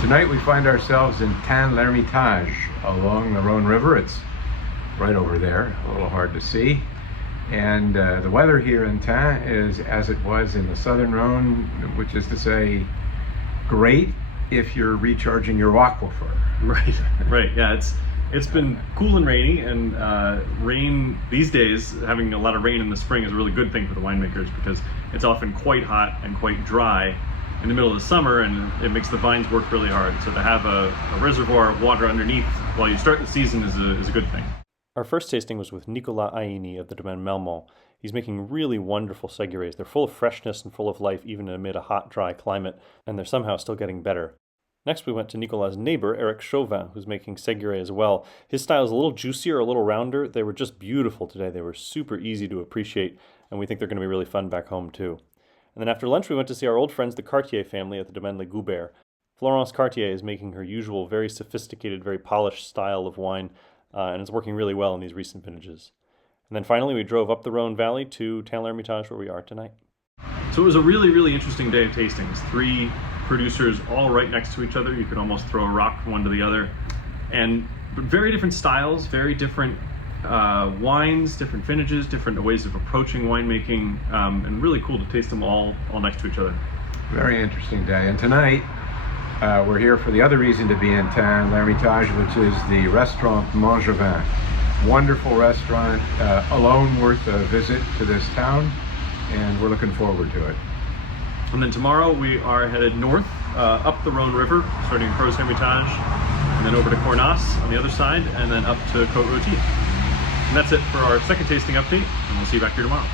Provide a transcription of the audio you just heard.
Tonight we find ourselves in Tain-l'Hermitage along the Rhone River. It's right over there, a little hard to see. And the weather here in Tain is as it was in the Southern Rhone, which is to say, great if you're recharging your aquifer. Right. Yeah, it's been cool and rainy, and rain these days, having a lot of rain in the spring is a really good thing for the winemakers because it's often quite hot and quite dry in the middle of the summer, and it makes the vines work really hard. So to have a reservoir of water underneath while you start the season is a good thing. Our first tasting was with Nicolas Aini of the Domaine Melmont. He's making really wonderful Séguérés. They're full of freshness and full of life even amid a hot, dry climate, and they're somehow still getting better. Next we went to Nicolas' neighbor, Eric Chauvin, who's making Séguérés as well. His style is a little juicier, a little rounder. They were just beautiful today. They were super easy to appreciate, and we think they're going to be really fun back home too. And then after lunch we went to see our old friends, the Cartier family at the Domaine Les Goubert. Florence Cartier is making her usual very sophisticated, very polished style of wine, and it's working really well in these recent vintages. And then finally we drove up the Rhone Valley to Tain-l'Hermitage, where we are tonight. So it was a really, really interesting day of tastings. 3 producers all right next to each other. You could almost throw a rock from one to the other. And very different styles, very different wines, different vintages, different ways of approaching winemaking, and really cool to taste them all next to each other. Very interesting day. And tonight, we're here for the other reason to be in Tain-l'Hermitage, which is the Restaurant Mangevin. Wonderful restaurant, alone worth a visit to this town, and we're looking forward to it. And then tomorrow we are headed north, up the Rhone River, starting in Crozes-Hermitage, and then over to Cornas on the other side, and then up to Côte-Rôtie. And that's it for our second tasting update, and we'll see you back here tomorrow.